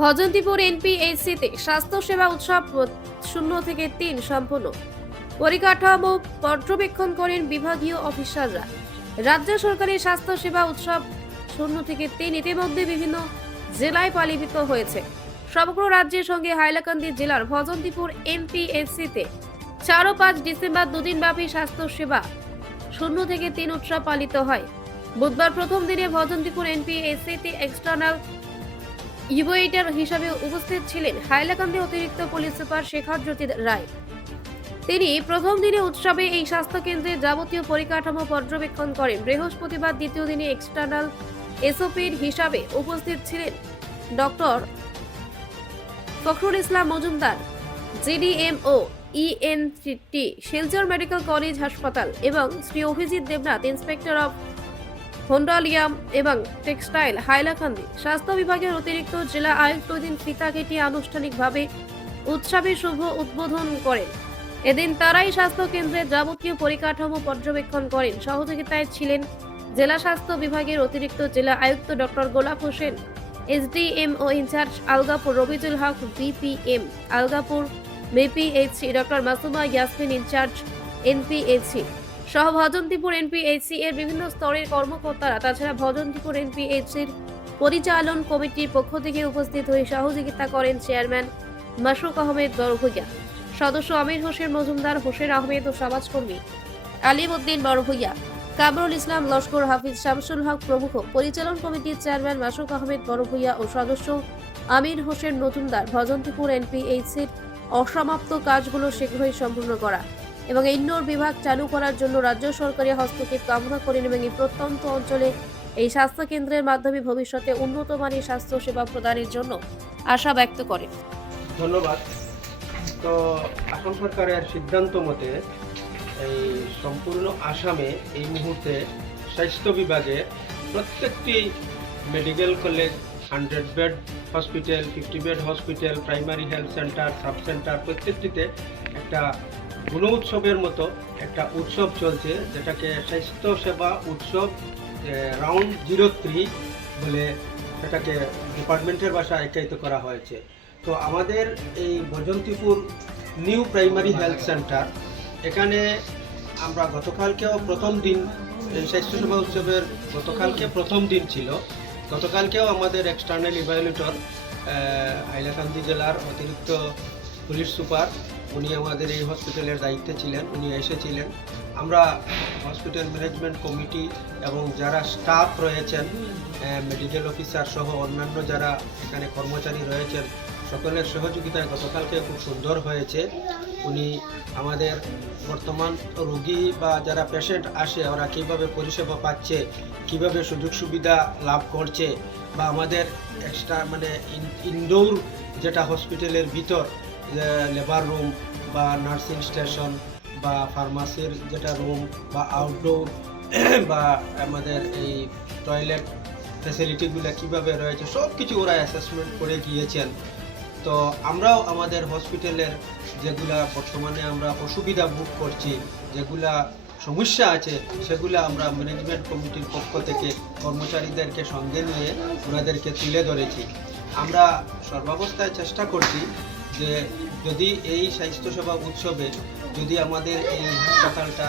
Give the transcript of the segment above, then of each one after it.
ভজন্তীপুর এনপিএসসিতে স্বাস্থ্যসেবা উৎসব শূন্য থেকে তিন সম্পূর্ণ পরিকাঠামো পর্যবেক্ষণ করেন বিভাগীয় অফিসাররা। রাজ্য সরকারের স্বাস্থ্যসেবা উৎসব শূন্য থেকে তিন ইতিমধ্যে বিভিন্ন জেলায় পালিত হয়েছে। সমগ্র রাজ্যের সঙ্গে হাইলাকান্দি জেলার ভজন্তীপুর এনপিএসসিতে চার ও পাঁচ ডিসেম্বর দুদিনব্যাপী স্বাস্থ্যসেবা শূন্য থেকে তিন উৎসব পালিত হয়। বুধবার প্রথম দিনে ভজন্তীপুর এনপিএসসিতে এক্সটার্নাল ইভোয়েটার হিসাবে উপস্থিত ছিলেন হাইলাকান্দি অতিরিক্ত পুলিশ সুপার শেখর জ্যোতি রায়। তিনি প্রথম দিনে উৎসবে এই স্বাস্থ্য কেন্দ্রে যাবতীয় পরিকাঠামো পর্যবেক্ষণ করেন। বৃহস্পতিবার দ্বিতীয় দিনে এক্সটার্নাল এসওপির হিসাবে উপস্থিত ছিলেন doctor Fakhrul Islam Majumdar GDMO ENT Silchar medical college হাসপাতাল এবং Shri Abhijit Debnath, inspector of handloom এবং টেক্সটাইল হাইলাকান্দি স্বাস্থ্য বিভাগের অতিরিক্ত জেলা আয়ুক্ত দিন ফিতা কেটে আনুষ্ঠানিকভাবে উৎসবের শুভ উদ্বোধন করেন। এদিন তারাই স্বাস্থ্য কেন্দ্রের যাবতীয় পরিকাঠামো পর্যবেক্ষণ করেন। সহযোগিতায় ছিলেন জেলা স্বাস্থ্য বিভাগের অতিরিক্ত জেলা আয়ুক্ত ডক্টর গোলাপ হোসেন এসডিএম ও incharge Algapur Rabijul Haque, BPM Algapur BPHC doctor Masuma Yasmin incharge, NPHC. সহ ভজন্তিপুর এনপিএইচসি এর বিভিন্ন স্তরের কর্মকর্তারা, তাছাড়া ভজন্তীপুর এনপিএইচসির পরিচালন কমিটির পক্ষ থেকে উপস্থিত হয়ে সহযোগিতা করেন চেয়ারম্যান মাসুক আহমেদ বড়ভূইয়া সদস্য আমির হোসেন মজুমদার, হোসেন আহমেদ ও সমাজকর্মী আলিম উদ্দিন বড়ভূইয়া কামরুল ইসলাম লস্কর, হাফিজ শামসুল হক প্রমুখ। পরিচালন কমিটির চেয়ারম্যান মাসুক আহমেদ বড়ভূইয়া ও সদস্য আমির হোসেন মজুমদার। ভজন্তীপুর এনপিএইচসির অসমাপ্ত কাজগুলো শীঘ্রই সম্পূর্ণ করা। এবং ইন্ডোর বিভাগ চালু করার জন্য রাজ্য সরকারের হস্তক্ষেপ কামনা করেন এবং এই প্রত্যন্ত অঞ্চলে এই স্বাস্থ্য কেন্দ্রের মাধ্যমে ভবিষ্যতে উন্নত মানের স্বাস্থ্য সেবা প্রদানের জন্য আশা ব্যক্ত করেন। ধন্যবাদ। তো আসাম সরকারের সিদ্ধান্ত মতে এই সম্পূর্ণ আসামে এই মুহূর্তে স্বাস্থ্য বিভাগে প্রত্যেকটি medical college, hundred bed hospital, fifty bed hospital, primary health centre, sub centre প্রত্যেকটিতে একটা গুণ উৎসবের মতো একটা উৎসব চলছে, যেটাকে স্বাস্থ্য সেবা উৎসব রাউন্ড জিরো থ্রি বলে সেটাকে ডিপার্টমেন্টের ভাষায় আখ্যায়িত করা হয়েছে। তো আমাদের এই Bajantipur new primary health centre এখানে আমরা গতকালকেও প্রথম দিন, এই স্বাস্থ্যসেবা উৎসবের গতকালকে প্রথম দিন ছিল। গতকালকেও আমাদের এক্সটার্নাল ইভ্যালুয়েটর হাইলাকান্দি জেলার অতিরিক্ত পুলিশ সুপার উনি আমাদের এই হসপিটালের দায়িত্বে ছিলেন, উনি এসেছিলেন। আমরা হসপিটাল ম্যানেজমেন্ট কমিটি এবং যারা স্টাফ রয়েছেন মেডিকেল অফিসার সহ অন্যান্য যারা এখানে কর্মচারী রয়েছেন, সকলের সহযোগিতায় গতকালকে খুব সুন্দর হয়েছে। উনি আমাদের বর্তমান রুগী বা যারা পেশেন্ট আসে, ওরা কীভাবে পরিষেবা পাচ্ছে, কীভাবে সুযোগ সুবিধা লাভ করছে, বা আমাদের এক্সট্রা মানে ইনডোর যেটা হসপিটালের ভিতর লেবার রুম বা নার্সিং স্টেশন বা ফার্মাসির যেটা রুম বা আউটডোর বা আমাদের এই টয়লেট ফ্যাসিলিটিগুলো কীভাবে রয়েছে সব কিছু ওরা অ্যাসেসমেন্ট করে গিয়েছেন। তো আমরাও আমাদের হসপিটালের যেগুলা বর্তমানে আমরা অসুবিধা ভোগ করছি, যেগুলা সমস্যা আছে, সেগুলো আমরা ম্যানেজমেন্ট কমিটির পক্ষ থেকে কর্মচারীদেরকে সঙ্গে নিয়ে ওনাদেরকে তুলে ধরেছি। আমরা সর্বাবস্থায় চেষ্টা করছি যে যদি এই স্বাস্থ্যসেবা উৎসবে যদি আমাদের এই হাসপাতালটা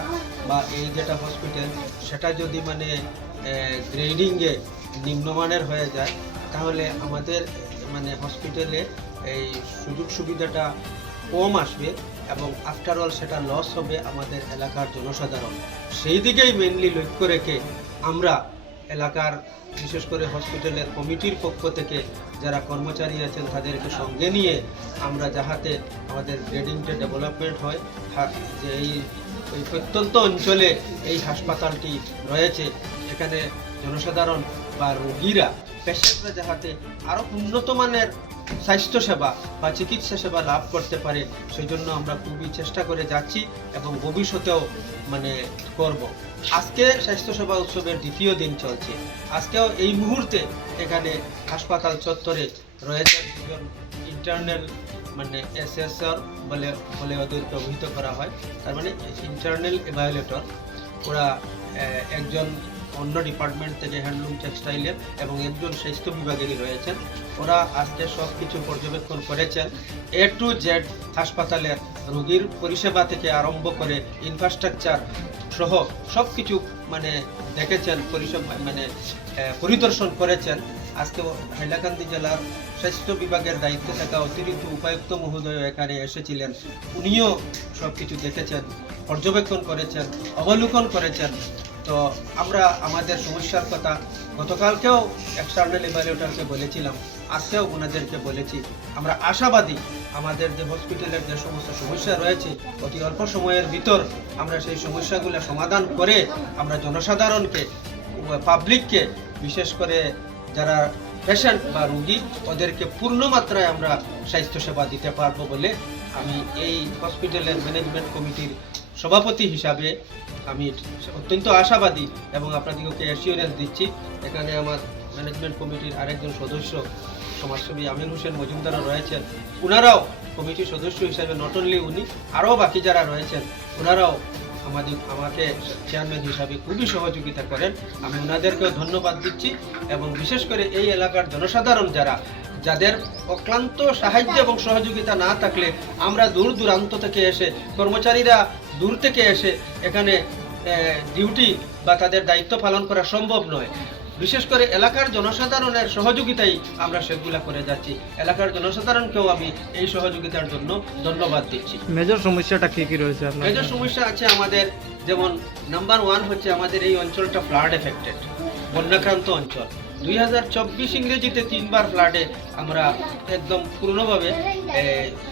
বা এই যেটা হসপিটাল সেটা যদি মানে গ্রেডিংয়ে নিম্নমানের হয়ে যায়, তাহলে আমাদের মানে হসপিটালে এই সুযোগ সুবিধাটা কম আসবে এবং আফটার অল সেটা লস হবে আমাদের এলাকার জনসাধারণ। সেই দিকেই মেনলি লক্ষ্য রেখে আমরা এলাকার, বিশেষ করে হসপিটালের কমিটির পক্ষ থেকে যারা কর্মচারী আছেন তাদেরকে সঙ্গে নিয়ে আমরা যাহাতে আমাদের গ্রেডিংটা ডেভেলপমেন্ট হয় যে এই প্রত্যন্ত অঞ্চলে এই হাসপাতালটি রয়েছে, এখানে জনসাধারণ বা রোগীরা, পেশেন্টরা যাহাতে আরও উন্নত মানের স্বাস্থ্যসেবা বা চিকিৎসা সেবা লাভ করতে পারে সেই জন্য আমরা খুবই চেষ্টা করে যাচ্ছি এবং ভবিষ্যতেও মানে করব। আজকে স্বাস্থ্যসেবা উৎসবের দ্বিতীয় দিন চলছে। আজকেও এই মুহূর্তে এখানে হাসপাতাল চত্বরে রয়েছে ইন্টারনাল মানে এসএসআর বলে বলে ওদেরকে অভিহিত করা হয়। তার মানে ইন্টারনাল এভালুয়েটর ওরা একজন ডিপার্টমেন্ট থেকে হ্যান্ডলুম টেক্সটাইলের এবং একজন স্বাস্থ্য বিভাগেরই রয়েছেন, ওরা আজকে সব কিছু পর্যবেক্ষণ করেছেন। এ টু জেড হাসপাতালের রোগীর পরিষেবা থেকে আরম্ভ করে ইনফ্রাস্ট্রাকচার সহ সব কিছু মানে দেখেছেন, পরিষেবা মানে পরিদর্শন করেছেন। আজকে হাইলাকান্দি জেলার স্বাস্থ্য বিভাগের দায়িত্বে থাকা অতিরিক্ত উপায়ুক্ত মহোদয় এখানে এসেছিলেন। উনিও সব কিছু দেখেছেন, পর্যবেক্ষণ করেছেন, অবলোকন করেছেন। তো আমরা আমাদের সমস্যার কথা গতকালকেও এক্সটার্নাল ইভ্যালুয়েটরকে বলেছিলাম, আজকেও ওনাদেরকে বলেছি। আমরা আশাবাদী আমাদের যে হসপিটালের যে সমস্ত সমস্যা রয়েছে, অতি অল্প সময়ের ভিতর আমরা সেই সমস্যাগুলো সমাধান করে আমরা জনসাধারণকে পাবলিককে বিশেষ করে যারা পেশেন্ট বা রুগী, ওদেরকে পূর্ণ মাত্রায় আমরা স্বাস্থ্যসেবা দিতে পারব বলে আমি এই হসপিটালের ম্যানেজমেন্ট কমিটির সভাপতি হিসাবে আমি অত্যন্ত আশাবাদী এবং আপনাদেরকে অ্যাসিওরেন্স দিচ্ছি। এখানে আমার ম্যানেজমেন্ট কমিটির আরেকজন সদস্য সমাজসেবী আমির হোসেন মজুমদারও রয়েছেন। ওনারাও কমিটির সদস্য হিসাবে নট অনলি উনি, আরও বাকি যারা রয়েছেন ওনারাও আমাদের, আমাকে চেয়ারম্যান হিসাবে খুবই সহযোগিতা করেন। আমি ওনাদেরকেও ধন্যবাদ দিচ্ছি এবং বিশেষ করে এই এলাকার জনসাধারণ যারা যাদের অক্লান্ত সাহায্য এবং সহযোগিতা না থাকলে আমরা দূর দূরান্ত থেকে এসে কর্মচারীরা দূর থেকে এসে এখানে ডিউটি বা তাদের দায়িত্ব পালন করা সম্ভব নয়। বিশেষ করে এলাকার জনসাধারণের সহযোগিতাই আমরা সেগুলা করে যাচ্ছি। এলাকার জনসাধারণকেও আমি এই সহযোগিতার জন্য ধন্যবাদ দিচ্ছি। মেজর সমস্যাটা কি কি রয়েছে মেজর সমস্যা আছে আমাদের যেমন নাম্বার ওয়ান হচ্ছে আমাদের এই অঞ্চলটা ফ্লাড এফেক্টেড বন্যাক্রান্ত অঞ্চল। দুই হাজার চব্বিশ ইংরেজিতে তিনবার ফ্লাডে আমরা একদম পূর্ণভাবে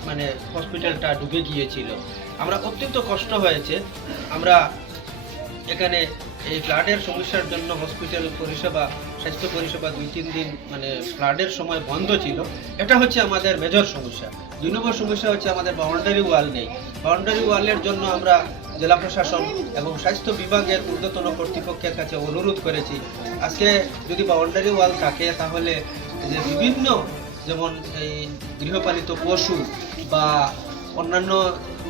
মানে হসপিটালটা ডুবে গিয়েছিল। আমরা অত্যন্ত কষ্ট হয়েছে। আমরা এখানে এই ফ্লাডের সমস্যার জন্য হসপিটাল পরিষেবা, স্বাস্থ্য পরিষেবা দুই, তিন দিন মানে ফ্লাডের সময় বন্ধ ছিল। এটা হচ্ছে আমাদের মেজর সমস্যা। দুই নম্বর সমস্যা হচ্ছে আমাদের বাউন্ডারি ওয়াল নেই। বাউন্ডারি ওয়ালের জন্য আমরা জেলা প্রশাসন এবং স্বাস্থ্য বিভাগের ঊর্ধ্বতন কর্তৃপক্ষের কাছে অনুরোধ করেছি। আজকে যদি বাউন্ডারি ওয়াল থাকে, তাহলে যে বিভিন্ন যেমন এই গৃহপালিত পশু বা অন্যান্য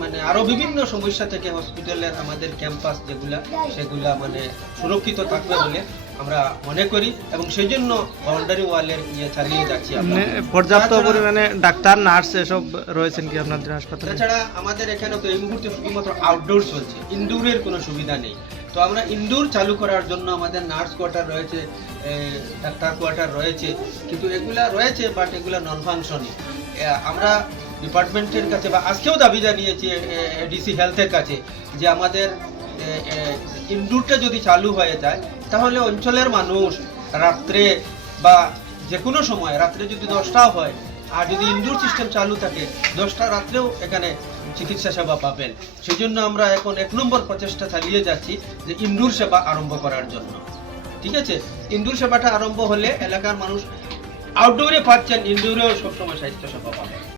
মানে আরও বিভিন্ন সমস্যা থেকে হসপিটালের আমাদের ক্যাম্পাস যেগুলা, সেগুলা মানে সুরক্ষিত থাকবে বলে আমরা মনে করি এবং সেই জন্য বাউন্ডারি ওয়ালের ইয়ে চালিয়ে যাচ্ছি মানে পর্যাপ্ত পরিমাণে ডাক্তার নার্স এসব রয়েছেন কি আপনাদের হাসপাতালে? তাছাড়া আমাদের এখানে তো এই মুহূর্তে শুধুমাত্র আউটডোর চলছে ইনডোরের কোনো সুবিধা নেই। তো আমরা ইনডোর চালু করার জন্য আমাদের নার্স কোয়ার্টার রয়েছে ডাক্তার কোয়ার্টার রয়েছে কিন্তু এগুলা রয়েছে বাট এগুলা নন ফাংশনিং আমরা ডিপার্টমেন্টের কাছে বা আজকেও দাবি জানিয়েছি ডিসি হেলথের কাছে যে আমাদের ইনডোরটা যদি চালু হয়ে যায় তাহলে অঞ্চলের মানুষ রাত্রে বা যে কোনো সময়, রাত্রে যদি দশটাও হয় আর যদি ইনডোর সিস্টেম চালু থাকে, দশটা রাত্রেও এখানে চিকিৎসা সেবা পাবেন। সেই জন্য আমরা এখন এক নম্বর প্রচেষ্টা চালিয়ে যাচ্ছি যে ইনডোর সেবা আরম্ভ করার জন্য। ঠিক আছে? ইনডোর সেবাটা আরম্ভ হলে এলাকার মানুষ আউটডোরে পাচ্ছেন ইনডোরেও সবসময় স্বাস্থ্য সেবা পাবেন।